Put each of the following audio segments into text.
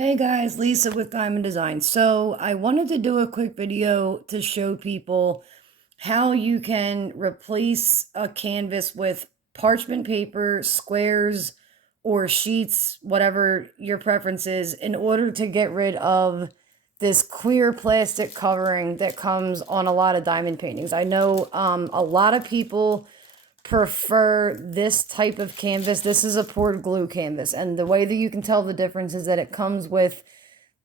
Hey guys, Lisa with Diamond Design. So I wanted to do a quick video to show people how you can replace a canvas with parchment paper, squares, or sheets, whatever your preference is, in order to get rid of this clear plastic covering that comes on a lot of diamond paintings. I know a lot of people prefer this type of canvas. This is a poured glue canvas, and the way that you can tell the difference is that it comes with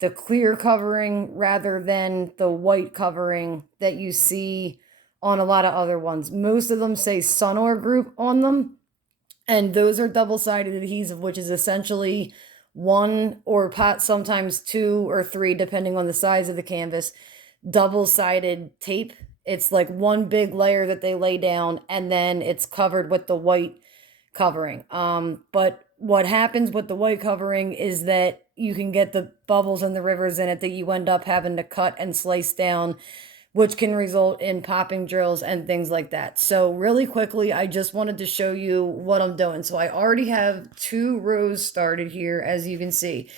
the clear covering rather than the white covering that you see on a lot of other ones. Most of them say Sunor Group on them, and those are double-sided adhesive, which is essentially one or sometimes two or three, depending on the size of the canvas, double-sided tape. It's like one big layer that they lay down, and then it's covered with the white covering. But what happens with the white covering is that you can get the bubbles and the rivers in it that you end up having to cut and slice down, which can result in popping drills and things like that. So really quickly, I just wanted to show you what I'm doing. So I already have 2 rows started here, as you can see.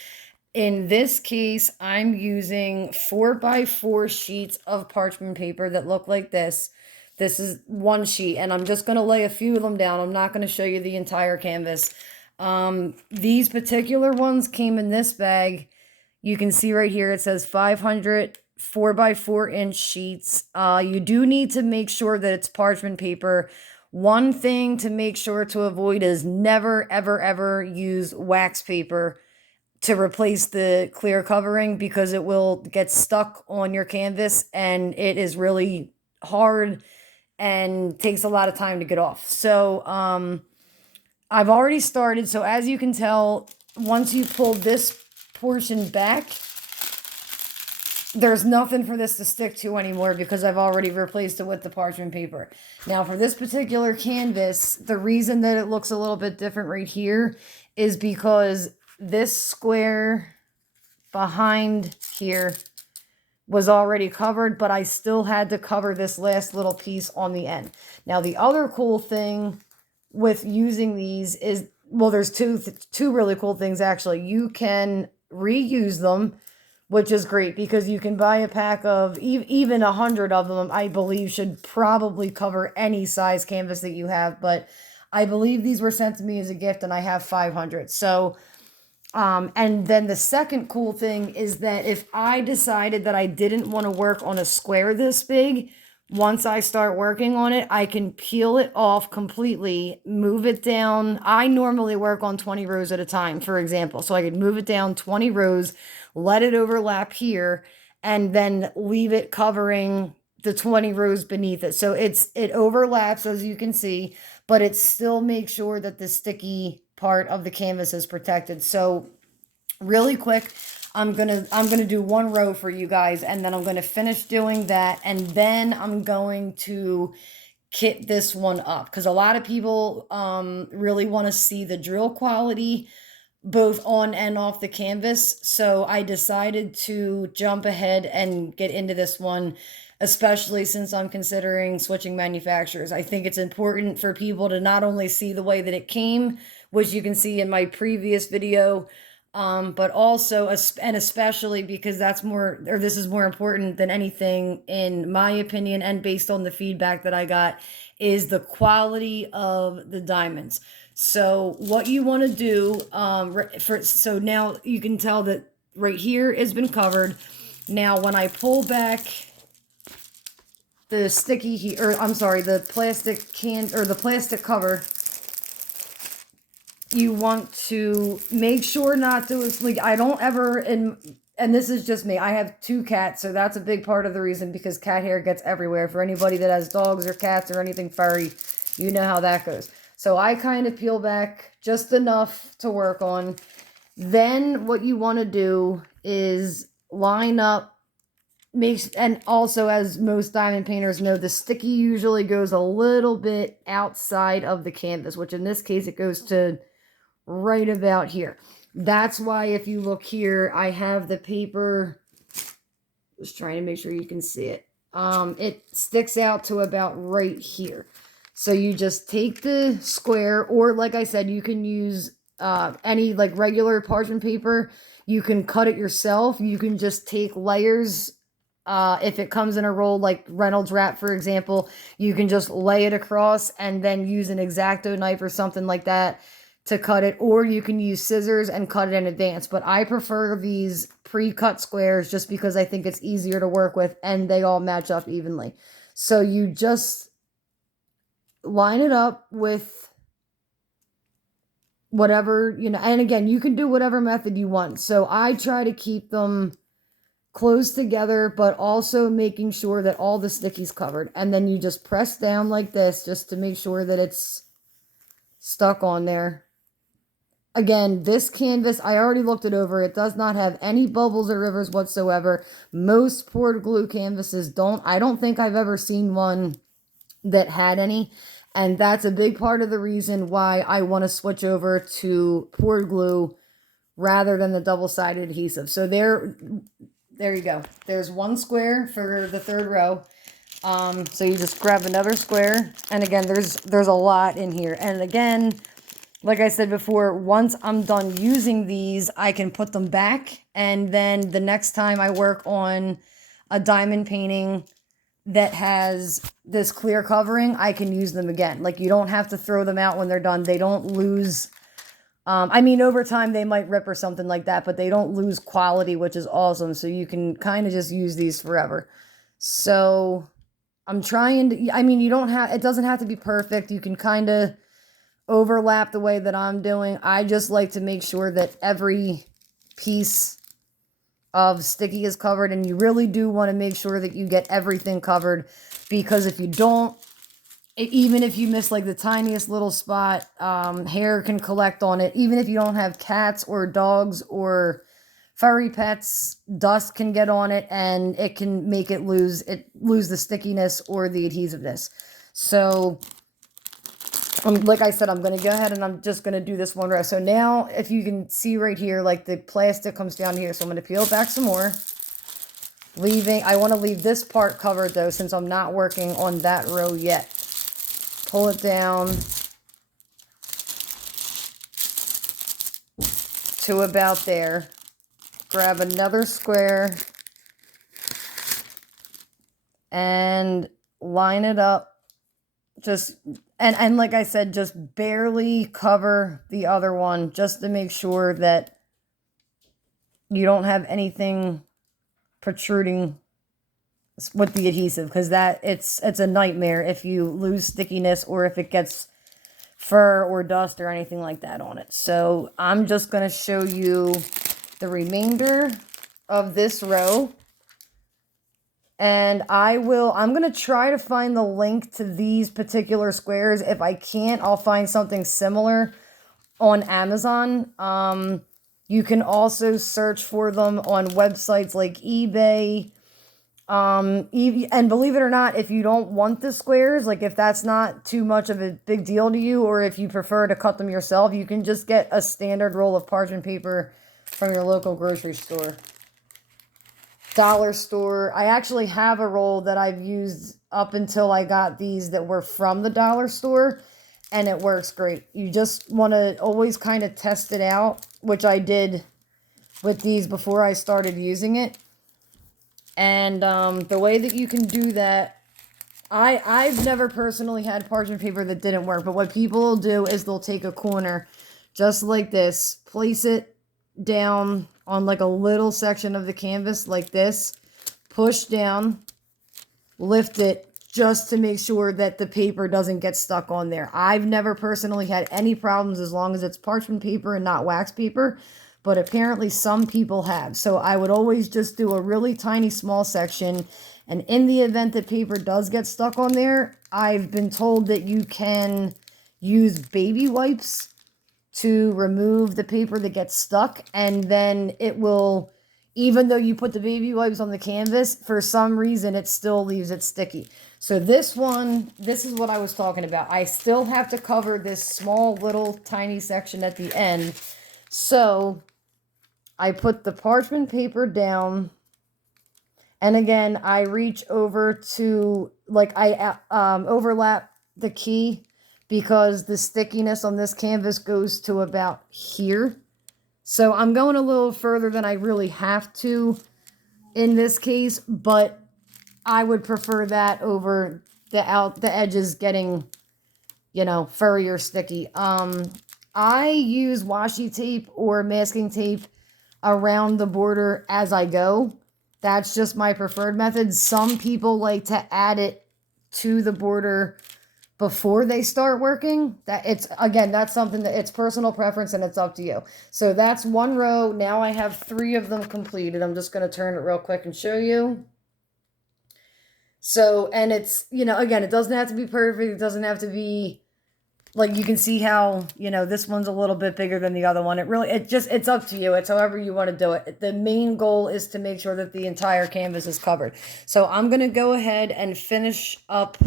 In this case, I'm using 4x4 sheets of parchment paper that look like this. This is one sheet, and I'm just going to lay a few of them down. I'm not going to show you the entire canvas. These particular ones came in this bag. You can see right here, it says 500 4x4 inch sheets. You do need to make sure that it's parchment paper. One thing to make sure to avoid is never, ever, ever use wax paper to replace the clear covering, because it will get stuck on your canvas and it is really hard and takes a lot of time to get off. So I've already started. So as you can tell, once you pull this portion back, there's nothing for this to stick to anymore because I've already replaced it with the parchment paper. Now for this particular canvas, the reason that it looks a little bit different right here is because this square behind here was already covered, but I still had to cover this last little piece on the end. Now the other cool thing with using these is, well, there's two really cool things actually. You can reuse them, which is great because you can buy a pack of even 100 of them. I believe should probably cover any size canvas that you have, but I believe these were sent to me as a gift and I have 500. So and then the second cool thing is that if I decided that I didn't want to work on a square this big, once I start working on it, I can peel it off completely, move it down. I normally work on 20 rows at a time, for example. So I could move it down 20 rows, let it overlap here, and then leave it covering the 20 rows beneath it. So it overlaps, as you can see, but it still makes sure that the sticky part of the canvas is protected. So really quick, I'm gonna do 1 row for you guys, and then I'm gonna finish doing that, and then I'm going to kit this one up because a lot of people really want to see the drill quality both on and off the canvas. So I decided to jump ahead and get into this one, especially since I'm considering switching manufacturers. I think it's important for people to not only see the way that it came, which you can see in my previous video, but also, and especially because that's more, or this is more important than anything, in my opinion, and based on the feedback that I got, is the quality of the diamonds. So what you want to do, so now you can tell that right here has been covered. Now when I pull back the sticky here, or I'm sorry, the plastic can, or the plastic cover, you want to make sure not to, like, I don't ever, and this is just me, I have 2 cats, so that's a big part of the reason, because cat hair gets everywhere. For anybody that has dogs or cats or anything furry, you know how that goes. So I kind of peel back just enough to work on. Then what you want to do is line up, and also, as most diamond painters know, the sticky usually goes a little bit outside of the canvas, which in this case it goes to right about here. That's why if you look here, I have the paper, just trying to make sure you can see it. It sticks out to about right here. So you just take the square, or like I said, you can use any like regular parchment paper, you can cut it yourself. You can just take layers. If it comes in a roll like Reynolds wrap, for example, you can just lay it across and then use an X-Acto knife or something like that to cut it, or you can use scissors and cut it in advance. But I prefer these pre-cut squares just because I think it's easier to work with and they all match up evenly. So you just line it up with whatever, you know, and again, you can do whatever method you want. So I try to keep them close together, but also making sure that all the sticky's covered. And then you just press down like this just to make sure that it's stuck on there. Again, this canvas, I already looked it over. It does not have any bubbles or rivers whatsoever. Most poured glue canvases don't. I don't think I've ever seen one that had any. And that's a big part of the reason why I want to switch over to poured glue rather than the double-sided adhesive. So there you go. There's one square for the third row. So you just grab another square. And again, there's a lot in here. And again, like I said before, once I'm done using these, I can put them back. And then the next time I work on a diamond painting that has this clear covering, I can use them again. Like, you don't have to throw them out when they're done. They don't lose, I mean, over time they might rip or something like that, but they don't lose quality, which is awesome. So you can kind of just use these forever. So I'm trying to, I mean, it doesn't have to be perfect. You can kind of overlap the way that I'm doing. I just like to make sure that every piece of sticky is covered, and you really do want to make sure that you get everything covered, because if you don't, even if you miss like the tiniest little spot, hair can collect on it. Even if you don't have cats or dogs or furry pets, dust can get on it and it can make it lose the stickiness or the adhesiveness. So like I said, I'm going to go ahead and I'm just going to do this one row. So now, if you can see right here, like the plastic comes down here. So I'm going to peel it back some more. I want to leave this part covered though, since I'm not working on that row yet. Pull it down to about there. Grab another square and line it up. And like I said, just barely cover the other one just to make sure that you don't have anything protruding with the adhesive, because it's a nightmare if you lose stickiness or if it gets fur or dust or anything like that on it. So I'm just going to show you the remainder of this row. And I'm going to try to find the link to these particular squares. If I can't, I'll find something similar on Amazon. You can also search for them on websites like eBay. And believe it or not, if you don't want the squares, like if that's not too much of a big deal to you, or if you prefer to cut them yourself, you can just get a standard roll of parchment paper from your local grocery store. Dollar store. I actually have a roll that I've used up until I got these that were from the dollar store, and it works great. You just want to always kind of test it out, which I did with these before I started using it. And the way that you can do that, I've never personally had parchment paper that didn't work, but what people will do is they'll take a corner just like this, place it down on like a little section of the canvas like this, push down, lift it just to make sure that the paper doesn't get stuck on there. I've never personally had any problems as long as it's parchment paper and not wax paper, but apparently some people have. So I would always just do a really tiny small section, and in the event that paper does get stuck on there, I've been told that you can use baby wipes to remove the paper that gets stuck, and then it will, even though you put the baby wipes on the canvas, for some reason it still leaves it sticky. So this is what I was talking about. I still have to cover this small little tiny section at the end. So I put the parchment paper down, and again, I reach over to, like, I overlap the key because the stickiness on this canvas goes to about here. So I'm going a little further than I really have to in this case, but I would prefer that over the edges getting, you know, furry or sticky. I use washi tape or masking tape around the border as I go. That's just my preferred method. Some people like to add it to the border before they start working. That it's, again, that's something that it's personal preference and it's up to you. So that's one row. Now I have 3 of them completed. I'm just going to turn it real quick and show you. So, and it's, you know, again, it doesn't have to be perfect. It doesn't have to be, like, you can see how, you know, this one's a little bit bigger than the other one. It's up to you. It's however you want to do it. The main goal is to make sure that the entire canvas is covered. So I'm going to go ahead and finish up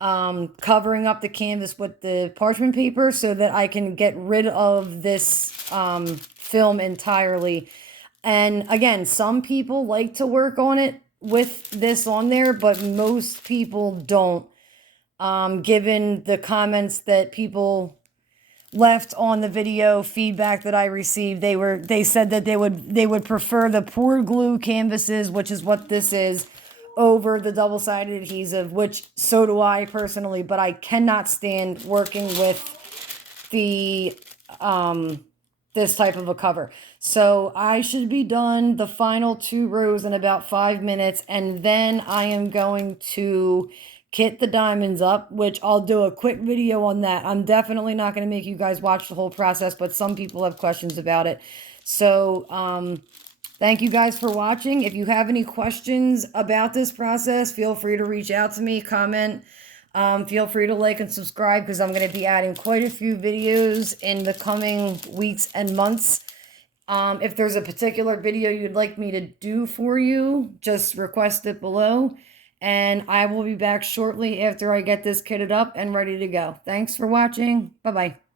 covering up the canvas with the parchment paper so that I can get rid of this film entirely. And again, some people like to work on it with this on there, but most people don't. Given the comments that people left on the video, feedback that I received, they said that they would prefer the poured glue canvases, which is what this is, over the double-sided adhesive, which so do I personally, but I cannot stand working with the this type of a cover. So I should be done the final 2 rows in about 5 minutes, and then I am going to kit the diamonds up, which I'll do a quick video on that. I'm definitely not going to make you guys watch the whole process, but some people have questions about it. So thank you guys for watching. If you have any questions about this process, feel free to reach out to me, comment. Feel free to like and subscribe because I'm going to be adding quite a few videos in the coming weeks and months. If there's a particular video you'd like me to do for you, just request it below. And I will be back shortly after I get this kitted up and ready to go. Thanks for watching. Bye-bye.